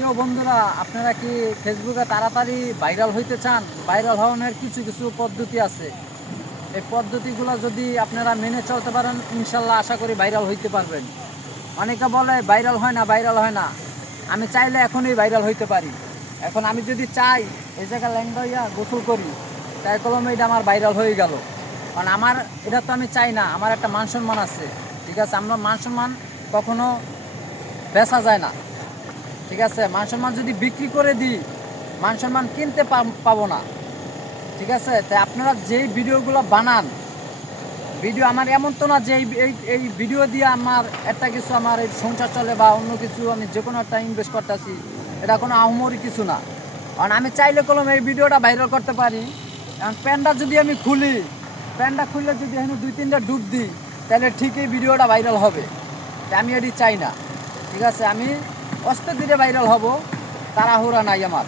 প্রিয় বন্ধুরা, আপনারা কি ফেসবুকে তাড়াতাড়ি ভাইরাল হইতে চান? ভাইরাল হওয়ার কিছু কিছু পদ্ধতি আছে। এই পদ্ধতিগুলো যদি আপনারা মেনে চলতে পারেন, ইনশাল্লাহ আশা করি ভাইরাল হইতে পারবেন। অনেকে বলে ভাইরাল হয় না, ভাইরাল হয় না। আমি চাইলে এখনই ভাইরাল হইতে পারি। এখন আমি যদি চাই এই জায়গায় ল্যাংড়া হইয়া গোসল করি, তাই কলমে এটা আমার ভাইরাল হয়ে গেল। কারণ আমার এটা তো আমি চাই না, আমার একটা মান সম্মান আছে। ঠিক আছে, আমরা মান সম্মান কখনো বেচা যায় না। ঠিক আছে, মান সম্মান যদি বিক্রি করে দিই, মান সম্মান কিনতে পাবো না। ঠিক আছে, তাই আপনারা যেই ভিডিওগুলো বানান, ভিডিও আমার এমন তো না যে এই ভিডিও দিয়ে আমার একটা কিছু আমার এই সংসার চলে বা অন্য কিছু আমি যে কোনো একটা ইনভেস্ট করতেছি, এটা কোনো আহমরি কিছু না। কারণ আমি চাইলে কলম এই ভিডিওটা ভাইরাল করতে পারি। কারণ প্যান্টটা যদি আমি খুলি, প্যান্টটা খুললে যদি এখানে 2-3টা ডুব দিই, তাহলে ঠিক এই ভিডিওটা ভাইরাল হবে। তাই আমি এটি চাই না। ঠিক আছে, আমি অস্তে ধীরে ভাইরাল হব, তাড়াহুড়া নাই আমার।